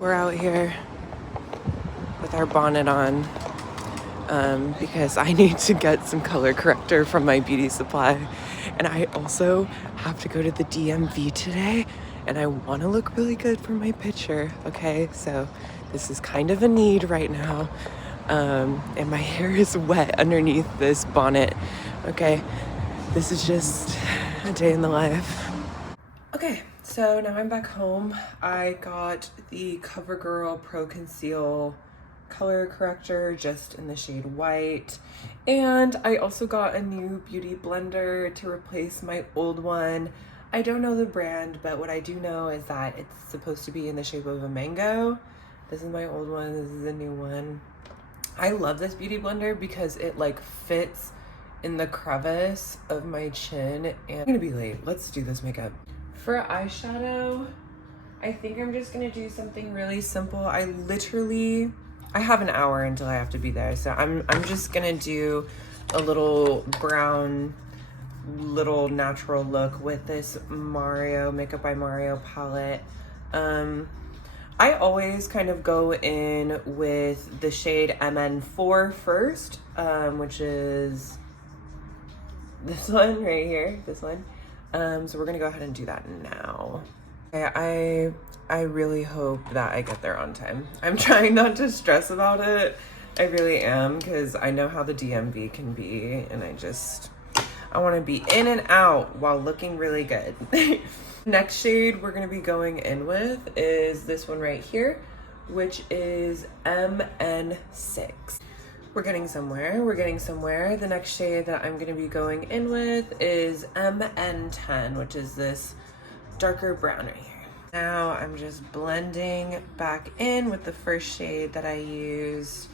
We're out here with our bonnet on because I need to get some color corrector from my beauty supply. And I also have to go to the DMV today and I want to look really good for my picture. Okay, so this is kind of a need right now. And my hair is wet underneath this bonnet. Okay, this is just a day in the life. Okay, so now I'm back home. I got the CoverGirl Pro Conceal color corrector just in the shade white. And I also got a new beauty blender to replace my old one. I don't know the brand, but what I do know is that it's supposed to be in the shape of a mango. This is my old one, this is the new one. I love this beauty blender because it like fits in the crevice of my chin. And I'm gonna be late, let's do this makeup. For eyeshadow, I think I'm just gonna do something really simple. I have an hour until I have to be there, so I'm just gonna do a little brown, little natural look with this Mario Makeup by Mario palette. I always kind of go in with the shade MN4 first, which is this one right here, this one. So we're gonna go ahead and do that now. I really hope that I get there on time. I'm trying not to stress about it. I really am, because I know how the DMV can be, and I want to be in and out while looking really good. Next shade we're gonna be going in with is this one right here, which is MN6. We're getting somewhere, we're getting somewhere. The next shade that I'm gonna be going in with is MN10, which is this darker brown right here. Now I'm just blending back in with the first shade that I used.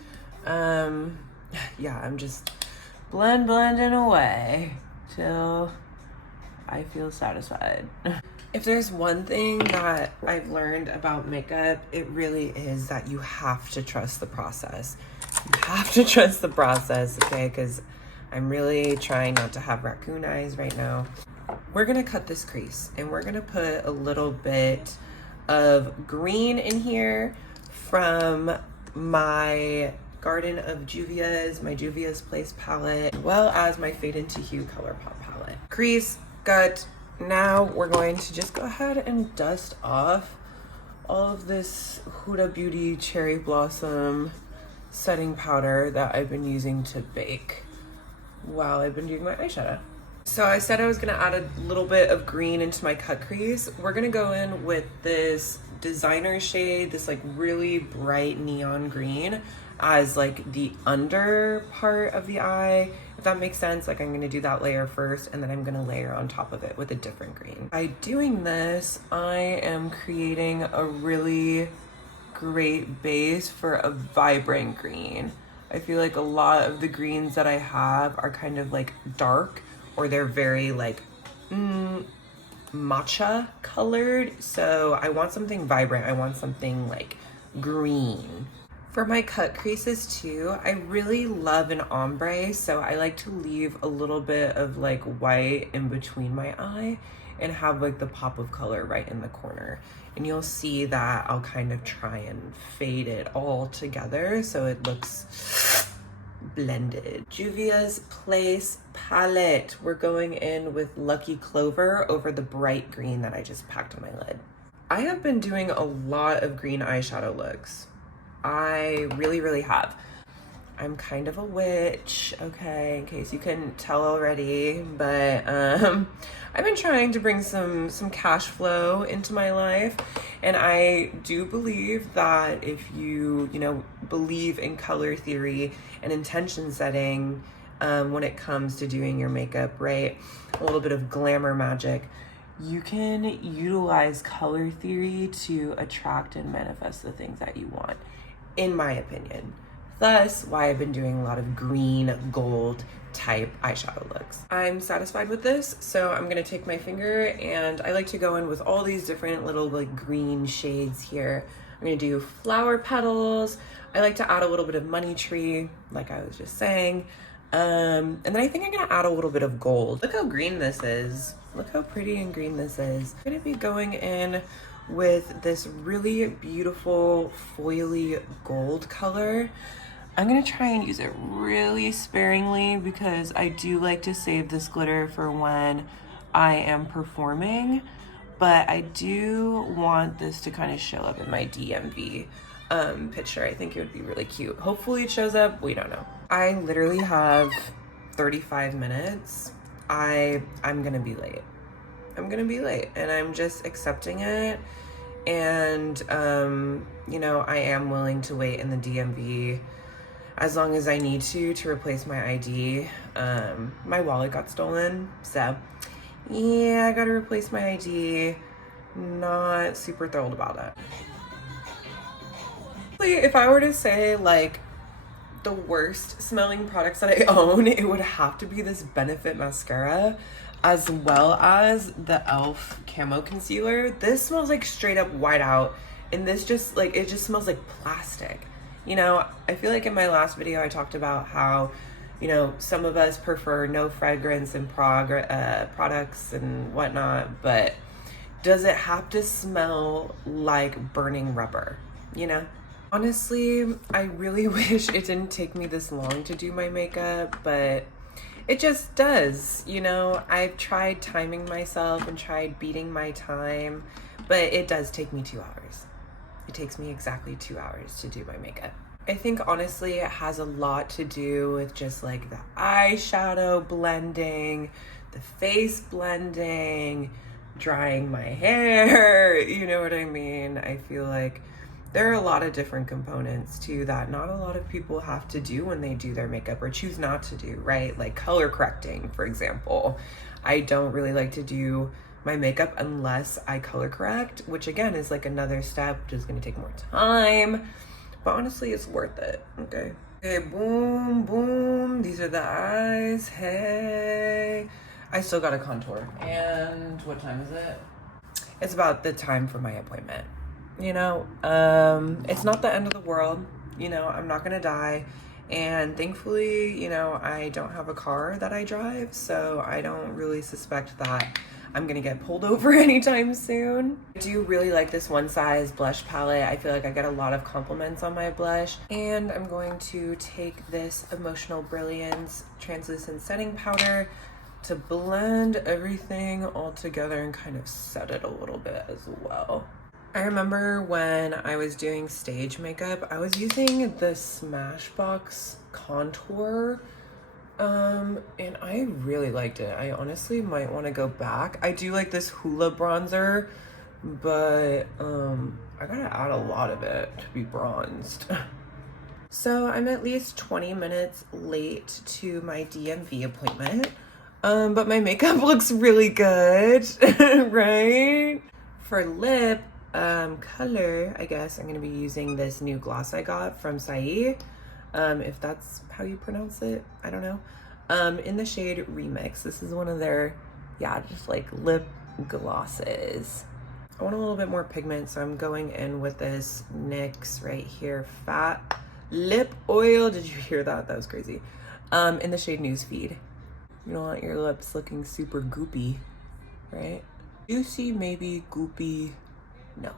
Yeah, I'm just blending away till I feel satisfied. If there's one thing that I've learned about makeup, it really is that you have to trust the process. You have to trust the process, okay? Because I'm really trying not to have raccoon eyes right now. We're gonna cut this crease and we're gonna put a little bit of green in here from my Garden of Juvia's, my Juvia's Place palette, as well as my Fade into Hue ColourPop palette. Crease, cut. Now we're going to just go ahead and dust off all of this Huda Beauty Cherry Blossom setting powder that I've been using to bake while I've been doing my eyeshadow. So I said I was gonna add a little bit of green into my cut crease. We're gonna go in with this designer shade, this like really bright neon green as like the under part of the eye. If that makes sense, like I'm gonna do that layer first and then I'm gonna layer on top of it with a different green. By doing this, I am creating a really great base for a vibrant green. I feel like a lot of the greens that I have are kind of like dark, or they're very like matcha colored. So I want something vibrant. I want something like green. For my cut creases too, I really love an ombre. So I like to leave a little bit of like white in between my eye and have like the pop of color right in the corner. And you'll see that I'll kind of try and fade it all together so it looks blended. Juvia's Place palette. We're going in with Lucky Clover over the bright green that I just packed on my lid. I have been doing a lot of green eyeshadow looks. I really have. I'm kind of a witch, okay, in case you couldn't tell already, but I've been trying to bring some cash flow into my life, and I do believe that if you believe in color theory and intention setting when it comes to doing your makeup, right, a little bit of glamour magic, you can utilize color theory to attract and manifest the things that you want, in my opinion. Thus, why I've been doing a lot of green, gold type eyeshadow looks. I'm satisfied with this, so I'm gonna take my finger and I like to go in with all these different little like green shades here. I'm gonna do flower petals. I like to add a little bit of money tree, like I was just saying. And then I think I'm gonna add a little bit of gold. Look how green this is. Look how pretty and green this is. I'm gonna be going in with this really beautiful foily gold color. I'm gonna try and use it really sparingly because I do like to save this glitter for when I am performing, but I do want this to kind of show up in my DMV picture. I think it would be really cute. Hopefully it shows up, we don't know. I literally have 35 minutes. I'm gonna be late. I'm gonna be late and I'm just accepting it. And, you know, I am willing to wait in the DMV as long as I need to replace my ID. My wallet got stolen, so yeah, I gotta replace my ID. Not super thrilled about it. If I were to say like the worst smelling products that I own, it would have to be this Benefit mascara as well as the e.l.f. camo concealer. This smells like straight up white out, and this just like, it just smells like plastic. You know, I feel like in my last video I talked about how, you know, some of us prefer no fragrance and products and whatnot, but does it have to smell like burning rubber, you know? Honestly, I really wish it didn't take me this long to do my makeup, but it just does, you know? I've tried timing myself and tried beating my time, but it does take me 2 hours. It takes me exactly 2 hours to do my makeup. I think honestly it has a lot to do with just like the eyeshadow blending, the face blending, drying my hair, you know what I mean? I feel like there are a lot of different components too that not a lot of people have to do when they do their makeup or choose not to do, right? Like color correcting, for example. I don't really like to do my makeup unless I color correct, which again is like another step, which is gonna take more time, but honestly it's worth it. Okay, boom, boom. These are the eyes. Hey, I still got a contour. And what time is it? It's about the time for my appointment. You know, it's not the end of the world. You know, I'm not gonna die. And thankfully, you know, I don't have a car that I drive, so I don't really suspect that I'm gonna get pulled over anytime soon. I do really like this One Size blush palette. I feel like I get a lot of compliments on my blush. And I'm going to take this Emotional Brilliance translucent setting powder to blend everything all together and kind of set it a little bit as well. I remember when I was doing stage makeup, I was using the Smashbox contour, and I really liked it. I honestly might want to go back. I do like this Hoola bronzer, but I gotta add a lot of it to be bronzed. So I'm at least 20 minutes late to my DMV appointment, but my makeup looks really good, right? For lip color, I guess I'm gonna be using this new gloss I got from Saie, if that's how you pronounce it, I don't know, in the shade Remix. This is one of their, yeah, just like lip glosses. I want a little bit more pigment, so I'm going in with this NYX right here, Fat Lip Oil. Did you hear that? That was crazy. In the shade Newsfeed. You don't want your lips looking super goopy, right? Juicy, maybe. Goopy, no.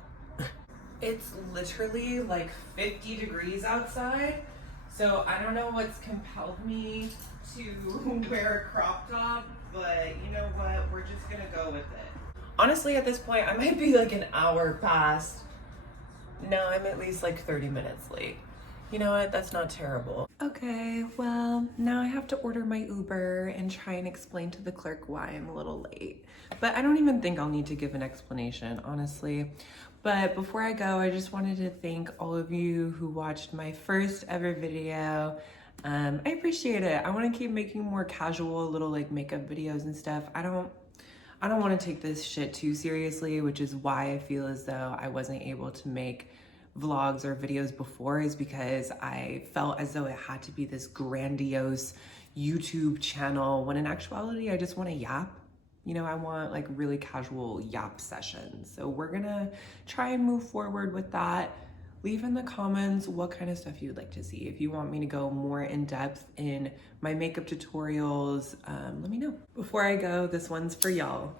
It's literally like 50 degrees outside, so I don't know what's compelled me to wear a crop top, but you know what? We're just gonna go with it. Honestly, at this point, I might be like an hour past. No, I'm at least like 30 minutes late. You know what? That's not terrible. Okay, well, now I have to order my Uber and try and explain to the clerk why I'm a little late. But I don't even think I'll need to give an explanation, honestly. But before I go, I just wanted to thank all of you who watched my first ever video. I appreciate it. I want to keep making more casual little like makeup videos and stuff. I don't want to take this shit too seriously, which is why I feel as though I wasn't able to make vlogs or videos before, is because I felt as though it had to be this grandiose YouTube channel, when in actuality I just want to yap. You know, I want like really casual yap sessions. So we're gonna try and move forward with that. Leave in the comments what kind of stuff you'd like to see. If you want me to go more in depth in my makeup tutorials, let me know. Before I go, this one's for y'all.